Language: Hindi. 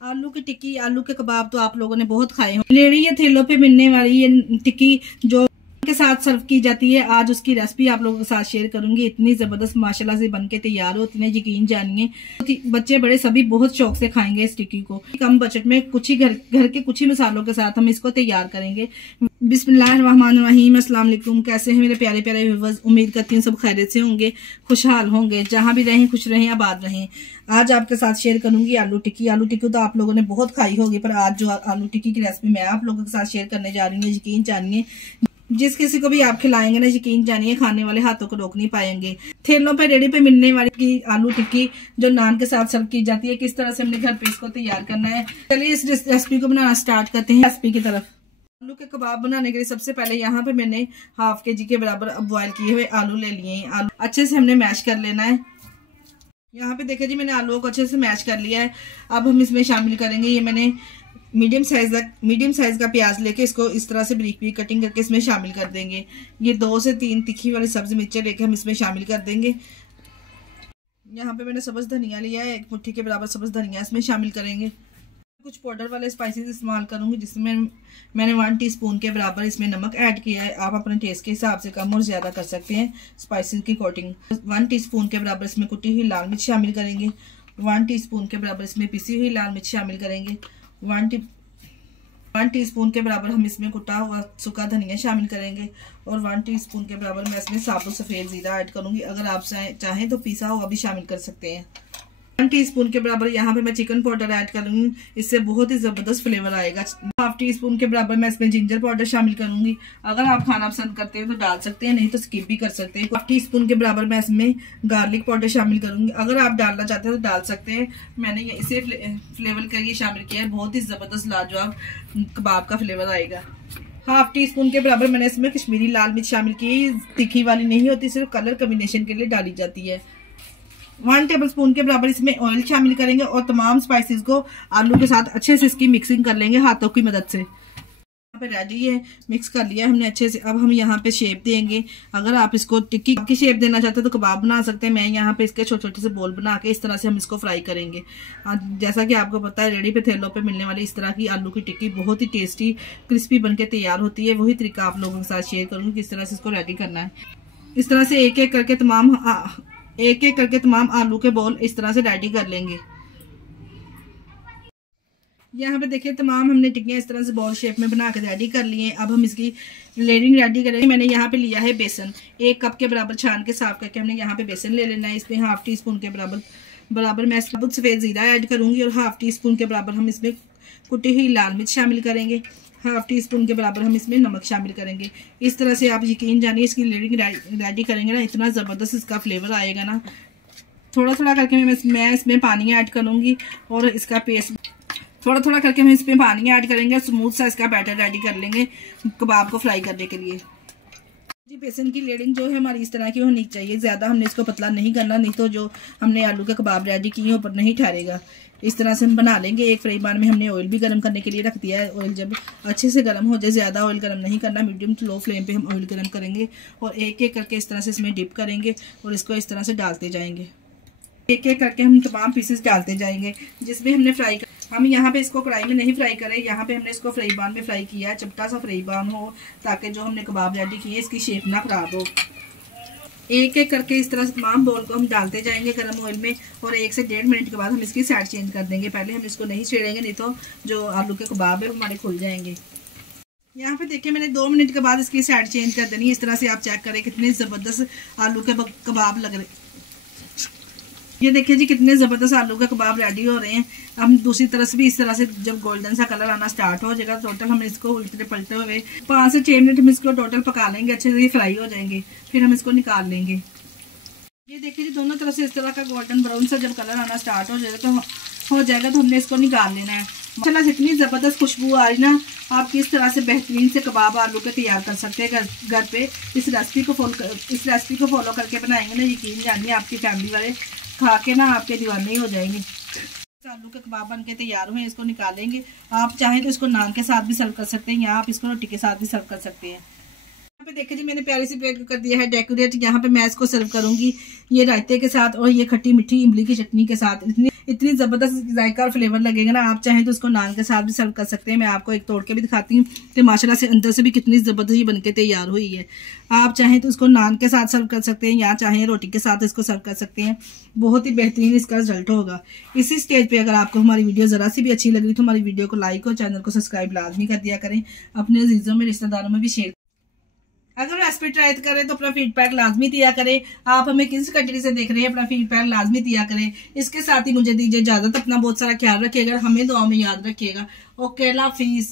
आलू की टिक्की, आलू के कबाब तो आप लोगों ने बहुत खाए हैं। रेडी ये ठेलों पे मिलने वाली ये टिक्की जो के साथ सर्व की जाती है, आज उसकी रेसिपी आप लोगों के साथ शेयर करूंगी। इतनी जबरदस्त माशाल्लाह से बनके तैयार हो, इतने यकीन जानिए बच्चे बड़े सभी बहुत शौक से खाएंगे इस टिक्की को। कम बजट में कुछ ही घर के कुछ ही मसालों के साथ हम इसको तैयार करेंगे। बिस्मिल्लाहिर्रहमानिर्रहीम। अस्सलाम वालेकुम। कैसे हैं मेरे प्यारे प्यारे व्यूअर्स? उम्मीद करती हूँ सब खैरियत से होंगे, खुशहाल होंगे, जहां भी रहें खुश रहें, आबाद रहें। आज आपके साथ शेयर करूंगी आलू टिक्की। आलू टिक्की तो आप लोगों ने बहुत खाई होगी, पर आज जो आलू टिक्की की रेसिपी मैं आप लोगों के साथ शेयर करने जा रही हूँ, यकीन जानिए जिस किसी को भी आप खिलाएंगे ना, यकीन जानिए खाने वाले हाथों को रोक नहीं पाएंगे। ठेलों पे रेडी पे मिलने वाली की आलू टिक्की जो नान के साथ सर्व की जाती है, किस तरह से हमने घर पे इसको तैयार करना है, चलिए इस रेसिपी को बनाना स्टार्ट करते हैं। रेसिपी की तरफ आलू के कबाब बनाने के लिए सबसे पहले यहाँ पे मैंने हाफ के जी के बराबर बॉयल किए हुए आलू ले लिए हैं। आलू अच्छे से हमने मैश कर लेना है। यहाँ पे देखिए जी, मैंने आलूओं को अच्छे से मैश कर लिया है। अब हम इसमें शामिल करेंगे, ये मैंने मीडियम साइज का प्याज लेके इसको इस तरह से बारीक बारीक कटिंग करके इसमें शामिल कर देंगे। ये 2 से 3 तीखी वाली सब्जी मिर्चें लेके हम इसमें शामिल कर देंगे। यहाँ पे मैंने सब्ज धनिया लिया है, 1 मुट्ठी के बराबर सब्ज धनिया इसमें शामिल करेंगे। कुछ पाउडर वाले स्पाइसेस इस्तेमाल करूंगी, जिसमें मैंने 1 टीस्पून के बराबर इसमें नमक ऐड किया है। आप अपने टेस्ट के हिसाब से कम और ज्यादा कर सकते हैं स्पाइसेस की कोटिंग। 1 टीस्पून के बराबर इसमें कुटी हुई लाल मिर्च शामिल करेंगे। 1 टीस्पून के बराबर इसमें पिसी हुई लाल मिर्च शामिल करेंगे। 1 टीस्पून के बराबर हम इसमें कुटा हुआ सूखा धनिया शामिल करेंगे और 1 टीस्पून के बराबर मैं इसमें साबुत सफेद जीरा ऐड करूंगी। अगर आप चाहें तो पिसा हुआ भी शामिल कर सकते हैं। 1 टीस्पून के बराबर यहाँ पे मैं चिकन पाउडर ऐड करूंगी, इससे बहुत ही जबरदस्त फ्लेवर आएगा। 1/2 टीस्पून के बराबर मैं इसमें जिंजर पाउडर शामिल करूंगी। अगर आप खाना पसंद करते हैं तो डाल सकते हैं, नहीं तो स्किप भी कर सकते हैं। 1 टीस्पून के बराबर मैं इसमें गार्लिक पाउडर शामिल करूंगी। अगर आप डालना चाहते हैं तो डाल सकते हैं। मैंने ये इसे फ्लेवर के लिए शामिल किया है, बहुत ही जबरदस्त लाजवाब कबाब का फ्लेवर आएगा। 1/2 टीस्पून के बराबर मैंने इसमें कश्मीरी लाल मिर्च शामिल की, तीखी वाली नहीं होती, सिर्फ कलर कॉम्बिनेशन के लिए डाली जाती है। 1 टेबलस्पून के बराबर इसमें ऑयल शामिल करेंगे और तमाम स्पाइसेस को आलू के साथ अच्छे से इसकी मिक्सिंग कर लेंगे हाथों की मदद से। यहाँ पे रेडी है, मिक्स कर लिया हमने अच्छे से। अब हम यहाँ पे शेप देंगे। अगर आप इसको टिक्की की शेप देना चाहते हैं तो कबाब बना सकते हैं। मैं यहाँ पे इसके छोटे छोटे से बोल बना के इस तरह से हम इसको फ्राई करेंगे। जैसा कि आपको पता है, रेडी पे ठेलों पे मिलने वाली इस तरह की आलू की टिक्की बहुत ही टेस्टी क्रिस्पी बनके तैयार होती है। वही तरीका आप लोगों के साथ शेयर करूंगी किस तरह से इसको रेडी करना है। इस तरह से एक एक करके तमाम आलू के बॉल इस तरह से रेडी कर लेंगे। यहाँ पे देखिए तमाम हमने टिक्कियाँ इस तरह से बॉल शेप में बना के रेडी कर लिए हैं। अब हम इसकी लेयरिंग रेडी करेंगे। मैंने यहाँ पे लिया है बेसन, 1 कप के बराबर छान के साफ करके हमने यहाँ पे बेसन ले लेना है। इसमें 1/2 टीस्पून के बराबर मैं साबुत सफेद जीरा ऐड करूंगी और 1/2 टीस्पून के बराबर हम इसमें कुटी हुई लाल मिर्च शामिल करेंगे। 1/2 टीस्पून के बराबर हम इसमें नमक शामिल करेंगे। इस तरह से आप यकीन जानिए इसकी लेयरिंग रेडी करेंगे ना, इतना ज़बरदस्त इसका फ्लेवर आएगा ना। थोड़ा थोड़ा करके मैं इसमें पानी ऐड करूँगी और इसका पेस्ट थोड़ा थोड़ा करके हम इसमें पानी ऐड करेंगे। स्मूथ सा इसका बैटर रेडी कर लेंगे कबाब को फ्राई करने के लिए। जी बेसन की लेयरिंग जो है हमारी इस तरह की होनी चाहिए, ज़्यादा हमने इसको पतला नहीं करना, नहीं तो जो हमने आलू के कबाब रेडी किए ऊपर नहीं ठहरेगा। इस तरह से हम बना लेंगे। एक फ्राई पैन में हमने ऑयल भी गर्म करने के लिए रख दिया है। ऑयल जब अच्छे से गर्म हो जाए, ज़्यादा ऑयल गर्म नहीं करना, मीडियम टू लो फ्लेम पे हम ऑयल गर्म करेंगे और एक एक करके इस तरह से इसमें डिप करेंगे और इसको इस तरह से डालते जाएंगे। एक एक करके हम तमाम पीसेस डालते जाएंगे जिसमें हमने फ्राई हम यहाँ पे इसको कढ़ाई में नहीं फ्राई करें, यहाँ पे हमने इसको फ्राई पैन में फ्राई किया है। चपटा सा फ्राई पैन हो ताकि जो हमने कबाब रेडी किए इसकी शेप ना खराब हो। एक एक करके इस तरह से तमाम बॉल को हम डालते जाएंगे गर्म ऑयल में और 1 से 1.5 मिनट के बाद हम इसकी साइड चेंज कर देंगे। पहले हम इसको नहीं छेड़ेंगे, नहीं तो जो आलू के कबाब है हमारे खुल जाएंगे। यहाँ पे देखिए मैंने 2 मिनट के बाद इसकी साइड चेंज कर देनी है। इस तरह से आप चेक करें कितने ज़बरदस्त आलू के कबाब लग रहे। ये देखिए जी कितने ज़बरदस्त आलू के कबाब रेडी हो रहे हैं। हम दूसरी तरफ से भी इस तरह से जब गोल्डन सा कलर आना स्टार्ट हो जाएगा, टोटल हम इसको उल्टे पलटे हुए 5 से 6 मिनट हम इसको टोटल पका लेंगे। अच्छे से ये फ्राई हो जाएंगे, फिर हम इसको निकाल लेंगे। ये देखिए जी दोनों तरफ से इस तरह का गोल्डन ब्राउन सा जब कलर आना स्टार्ट हो जाएगा तो हमने इसको निकाल लेना है। माशाल्लाह जितनी ज़बरदस्त खुशबू आ रही ना, आप किस तरह से बेहतरीन से कबाब आलू के तैयार कर सकते हैं घर पे। इस रेसिपी को फॉलो करके बनाएंगे ना, यकीन जानिए आपकी फैमिली वाले खा के ना आपके दीवाने ही हो जाएंगे। आलू के कबाब बन के तैयार हुए, इसको निकालेंगे। आप चाहें तो इसको नान के साथ भी सर्व कर सकते हैं या आप इसको रोटी के साथ भी सर्व कर सकते हैं। यहाँ पे देखिए जी मैंने प्यारी सी प्लेट कर दिया है डेकोरेट। यहाँ पे मैं इसको सर्व करूंगी ये रायते के साथ और ये खट्टी मीठी इमली की चटनी के साथ। इतनी ज़बरदस्त जायका और फ्लेवर लगेगा ना। आप चाहें तो उसको नान के साथ भी सर्व कर सकते हैं। मैं आपको एक तोड़ के भी दिखाती हूँ कि माशाल्लाह से अंदर से भी कितनी ज़बरदस्त बनके तैयार हुई है। आप चाहें तो उसको नान के साथ सर्व कर सकते हैं या चाहें रोटी के साथ इसको सर्व कर सकते हैं। बहुत ही बेहतरीन इसका रिजल्ट होगा। इसी स्टेज पे अगर आपको हमारी वीडियो ज़रा सी भी अच्छी लगी तो हमारी वीडियो को लाइक और चैनल को सब्सक्राइब लाजमी कर दिया करें। अपने अजीज़ों में, रिश्तेदारों में भी शेयर। अगर रेसिपी ट्राई करें तो अपना फीडबैक लाजमी दिया करें। आप हमें किस कंट्री से देख रहे हैं, अपना फीडबैक लाजमी दिया करें। इसके साथ ही मुझे दीजिए इजाजत। अपना बहुत सारा ख्याल रखिएगा, हमें दुआ में याद रखिएगा। ओके, अल्लाह हाफिज़।